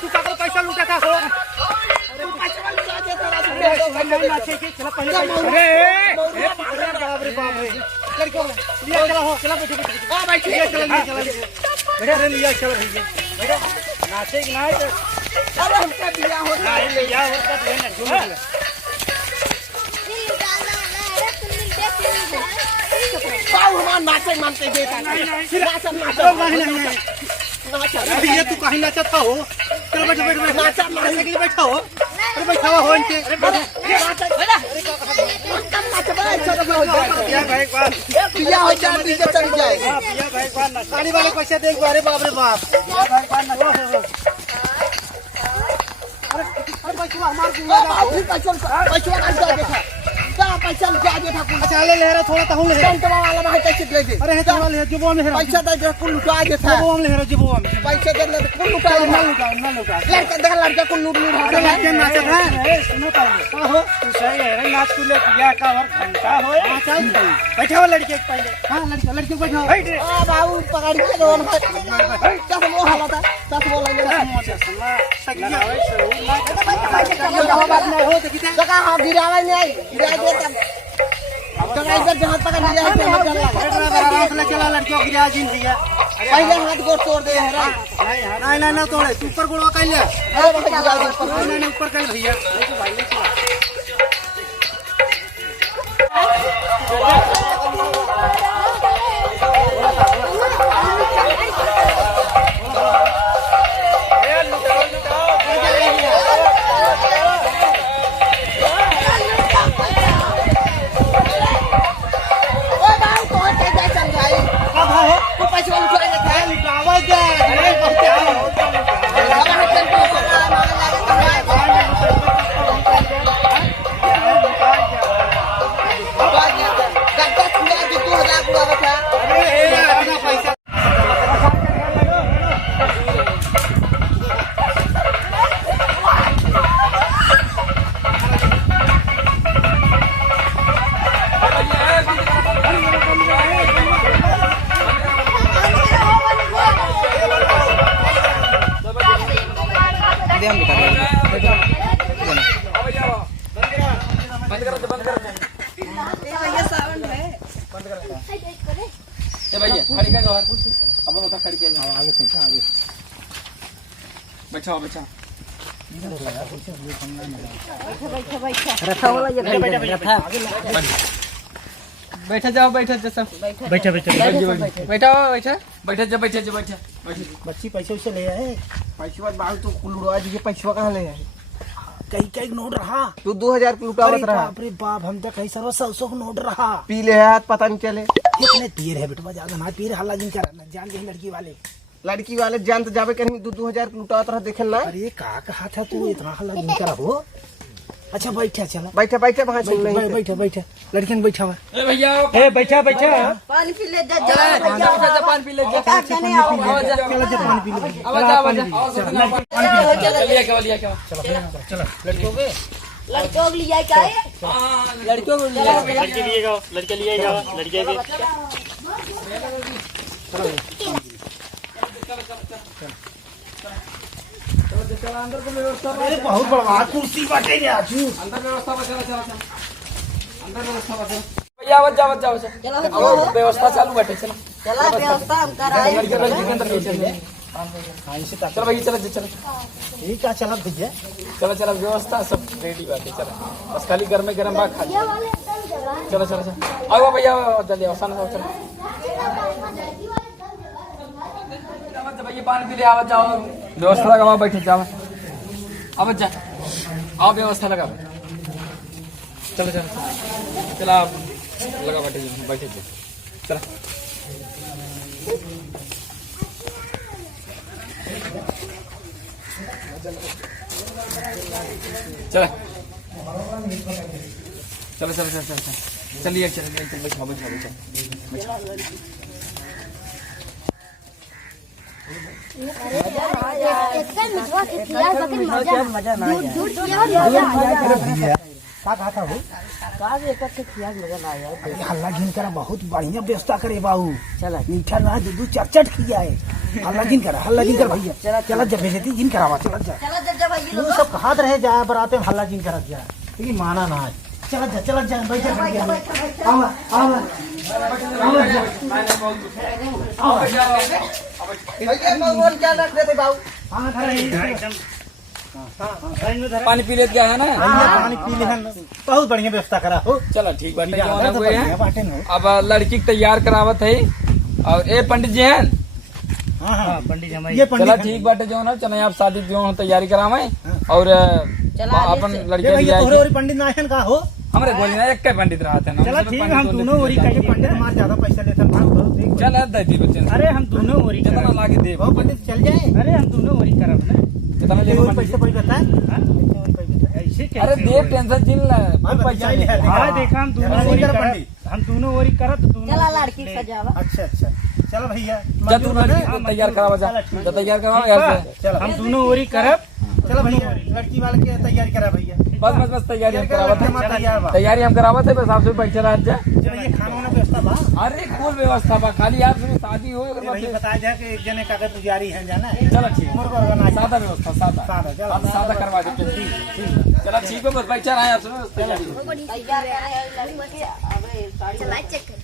तू का पैसा लूटा था नाचे मानते ये तू कहीं नाचत था हो चलो बैठो बैठो नाचा नाचने के लिए बैठा हो अरे बैठा हुआ हो इनके पिया हो जाए डीजे चल जाए पिया भाई बार ना गाड़ी वाले पैसे देख अरे बाप रे बाप पिया भाई बार ना अरे पैसा मार दूंगा पैसा का देखा पैसा जागे था अच्छा ले रहा थोड़ा तो ले टेंट वाला भाई कैसे दे दे अरे है ले जुबो में पैसा दे कुल लुटा दे था जुबो में ले जुबो में पैसा दे ले कुल लुटा ना लुटा लड़का देख लड़का को लूट लड़के नाच रहा है सुनो तो हो तू सही है नाच तू ले पिया का और घंटा हो चल बैठो लड़के पहले हां लड़के बैठो आ बाबू पकड़ के दोन दस वो हालत है दस वो ले सगिया हो तो जगह हां गिरावे नहीं जहां तक चला लड़कियों गिरा जिन दिया पहले हाथ गोड़ तोड़ दे नहीं नहीं तोड़े ऊपर गोड़वा कर ले नहीं ऊपर कर भैया बैठा बैठा बैठा जाओ बैठा सब बैठा बैठा बैठा बैठा बैठा जा बैठा जा बैठा बच्ची पैसे से ले आए पैसे बाहर तो लुटवा दीजिए पैसा कहाँ ले आए कहीं कहीं नोट रहा तू 2000 लुटावत रहा अरे बाप हम तो कहीं सर्व 100 नोट रहा पी ले हाथ पता नहीं चले कितने पी रहे बेटवा ज्यादा ना पी रहे हल्ला जिन कर जान के लड़की वाले जान तो जावे कहीं 2000 लुटावत रहा देखे ना अरे का कहा था तू इतना हल्ला जिन कर हो अच्छा बैठा चलो बैठा बैठा वहां सुन नहीं बैठा बैठा लड़कियां बैठा हुआ ए भैया ए बैठा बैठा पानी पी ले जा पानी पी ले जा चलो जा पानी पी ले आवाज चलिए क्या चलो लड़कियों को ले जाए क्या है लड़कियों को ले जाए लड़के लिएगा लड़के लिएगा लड़के भी चलो अंदर को व्यवस्था अरे बहुत बड़ा कुर्सी बाटे रे आजू अंदर व्यवस्था चला चला अंदर व्यवस्था बाटे भैया आवाज जाओ चलो व्यवस्था चालू बाटे चलो चला व्यवस्था हम कराए लड़के के अंदर चल हां इसे चलो भैया चलो चलो ठीक है चलो भैया चलो चलो व्यवस्था सब रेडी बाटे चलो बस खाली घर में गरम बात खा चलो चलो आओ भैया जल्दी आसान हो चलो भैया पानी पी ले आवाज जाओ व्यवस्था लगा बैठे जाओ अब जा आओ व्यवस्था लगा चलो चलो चला लगा बैठे चला चला चलो चलो चलो चलो चलिए चलिए बैठो बैठो का खाता हो हल्ला घिन करा बहुत बढ़िया व्यवस्था करे बाबू चला मीठा ना दूध चट खिया है हल्ला घिन करा भैया चला जब भेजती घिन करावा चला जा सब कहात रहे जा बराते में हल्ला घिन करा जा लेकिन माना ना चला जा बैठ पानी पी लेते है ना पानी पी ले बहुत बढ़िया व्यवस्था करा हो चलो ठीक बात। अब लड़की को तैयार करावत है और ए पंडित जी हैं पंडित जी चला ठीक बाटे जो ना चलो आप शादी जो तैयारी करावे और अपन लड़की पंडित नाशन का हो हमारे बोली ना एक पंडित रहते हैं चला ठीक हम दोनों ओरी का पंडित हमारे ज्यादा पैसा लेते हैं चल दी बच्चे अरे हम दोनों ओरी कितना लागे दे पंडित चल जाए अरे हम दोनों ओरी करब ना कितना ले पैसे कोई बताए ऐसे अरे देव टेंशन चिल ना पैसा ले हां देखा हम दोनों ओरी करत दोनों चला लड़की सजावा अच्छा चलो भैया तू लड़की तैयार करावा जा तैयार कराओ यार चल हम दोनों ओरी करब चलो भैया लड़की वाले की तैयारी करा भैया बस तैयारी हम करावत तैयारी हम करावत है बस आपसे बैठे रह जा ये खाना वाना व्यवस्था बा अरे फुल व्यवस्था बा खाली आप से शादी हो अगर भाई बताया जाए कि एक जने कागज पुजारी है जाना है चलो ठीक मोर को ऑर्गेनाइज सादा व्यवस्था सादा चलो हम सादा करवा देते ठीक चलो ठीक है बस बैठा रहे आपसे तैयारी तैयार है लड़की के अब चला चेक कर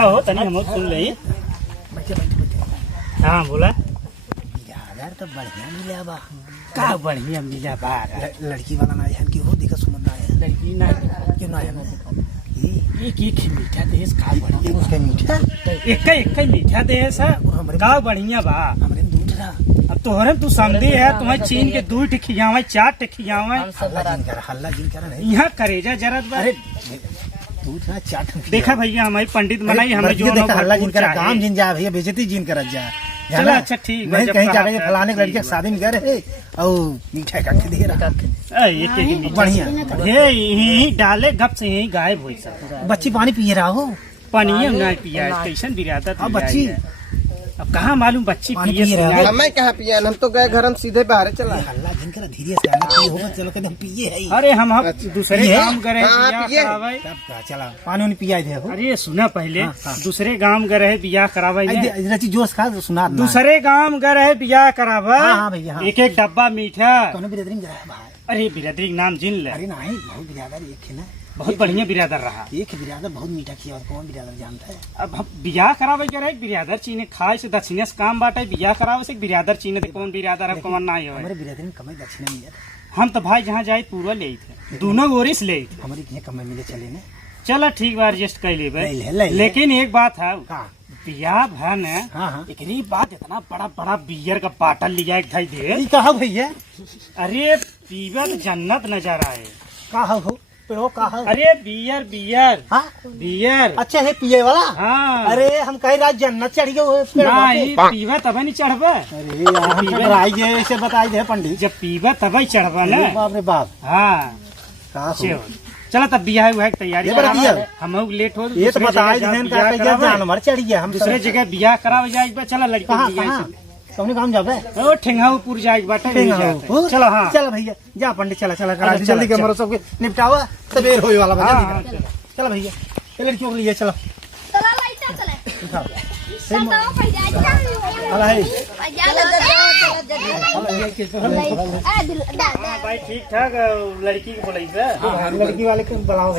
हो तनी हम सुन ले हाँ बोला तो बढ़िया मिला बा का बढ़िया मिला बा लड़की वाला ना है कि हो देखा सुमन है लड़की ना क्यों ना है एक मीठा देश का बढ़िया उसका मीठा एक मीठा देश है का बढ़िया बा हमरे दूध रहा अब तोहरे तू समझे है तुम्हें चीन के दूध खियावे 4 खियावे हल्ला जिन कर यहाँ करेजा जरत बा दूध ना चाट देखा भैया हमारी पंडित बनाई हमें जो हल्ला जिन कर काम जिन जा भैया बेइज्जती जिन कर जा चलो अच्छा ठीक है कहीं जाके फलाने लड़के के शादी में गए और मीठा का दे रहा ये बढ़िया यही डाले गप से यही गायब हुई सब बच्ची पानी पी रहा हो पानी हम ना पिया कैसन बिरादत है बच्ची अब कहाँ मालूम बच्ची पिए मैं कहाँ पिया हम तो गए घर हम सीधे बाहर चला हल्ला जिनकर धीरे से आना पिए होगा चलो कदम पिए है अरे हम दूसरे काम करे चला पानी नहीं पिया थे अरे सुना पहले दूसरे गांव गए रहे बियाह करावे जोश का सुना दूसरे गांव गए रहे बियाह करावे एक डब्बा मीठा अरे बिरादरी नाम जिन ले अरे नहीं बहुत बिरादर एक है ना बहुत बढ़िया बिरादर रहा एक बिरादर बहुत मीठा किया और कौन बिरादर जानता है अब हम बियाह करावे के रहे बिरादर चीने खाए से दक्षिणे से काम बांटे बियाह करावे से बिरादर चीने कौन बिरादर है कौन ना है हमारे बिरादर में कमाई दक्षिणा मिले हम तो भाई जहाँ जाए पूरा ले थे दोनों ओरिस ले हमारी कमाई मिले चले ना चलो ठीक बा एडजस्ट कर ले लेकिन एक बात है बियाह भन इतनी बात इतना बड़ा बड़ा बियर का बाटल लिया दिखाई दे कहा भैया अरे पीवा तो जन्नत नजर आए कहा हो अरे बियर बियर अच्छा है पिए वाला हाँ अरे हम कहीं रात जन्नत चढ़ गए पीवा तब नहीं चढ़बा अरे ऐसे बताई दे पंडित जब पीवा तब ही चढ़बा ना बाप रे बाप हाँ चलो तब बियाह हुआ तैयारी हम लेट हो ये तो बताए जानवर चढ़ गया हम दूसरे जगह बियाह करावे जाए चलो लड़की कौन काम जाबे ओ ठेंगापुर जाए बाटे चलो हां चलो भैया जा पंडित चला करा जल्दी के मरो सब निपटावा सबेर होए वाला बा चलो भैया लड़कियों के लिए चलो चला लाइट चले चलो भाई ठीक ठाक लड़की को बुलाई लड़की वाले को बुलाओ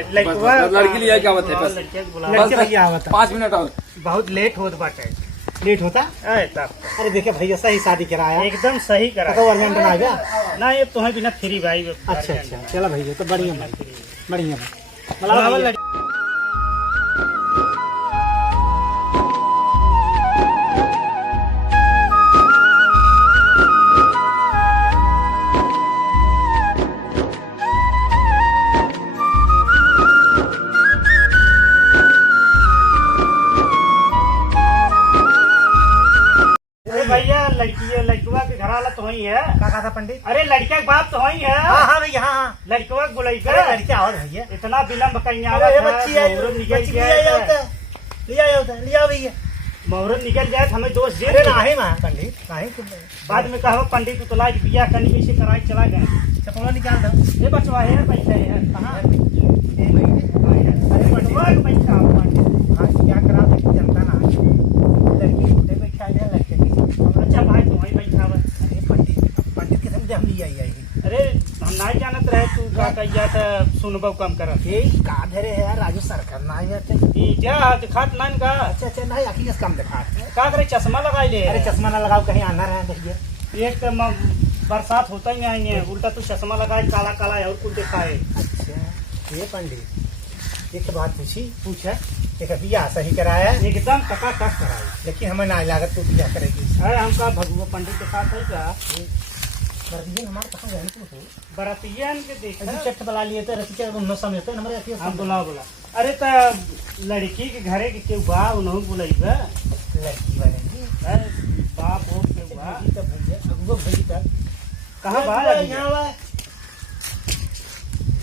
लड़की लिया क्या बात है 5 मिनट और बहुत लेट होत बाटे लेट होता अरे देखे भैया सही शादी कराया एकदम सही करा तो अर्जेंट ना आ गया ना ये तुम्हें बिना फ्री भाई अच्छा चलो भैया तो बढ़िया भैया लड़कुआ के घर वाला तो ही है का था पंडित अरे लड़का के बाप तो ही है हाँ भैया हाँ लड़कुआ बुलाई लड़का और भैया इतना विलम्ब कहीं लिया भैया मुहूर्त निकल जाए हमें दोस्त दे अरे दे। नाही मा पंडित नाही बाद में कहो पंडित तो लाज बियाह करनी कैसे कराए चला गए चपला निकाल दो ये बचवा है पैसा है कहाँ ए भाई अरे बचवा के पैसा हाँ क्या करा दे जनता ना लड़की उठे बैठा है लड़के की अच्छा भाई तुम्हारी पैसा है अरे पंडित के समझ हम नहीं आई अरे हम नहीं जानत रहे तू का कहिया था सुनबो कम कर ये का धरे है यार राजू सरकार ना आते ई जा दिखात नन का अच्छा अच्छा नहीं आखिर इस काम दिखा का करे चश्मा लगाई ले अरे चश्मा ना लगाओ कहीं आना रहे भैया एक तो बरसात होता ही नहीं है उल्टा तू चश्मा लगाए काला काला और कुछ दिखाए अच्छा ये पंडित एक बात पूछा एक बियाह सही कराया एकदम टका टक कराई लेकिन हमें ना लागत तो बियाह करेगी अरे हमका भगवा पंडित के साथ है का बरदियन हमारे कहाँ गए तुम बरातियन के देख ऐसे चट बला लिए थे रसी के उन्होंने समझते हमारे अथी हम बोला अरे तो लड़की के घरे के केहू बा उन्हों बुलाइबा लड़की बनेगी अरे बाप हो केहू बा भैया तब भैया अगुआ भैया तब कहाँ बा यहाँ बा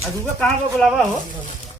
अगुआ कहाँ बा बुलावा हो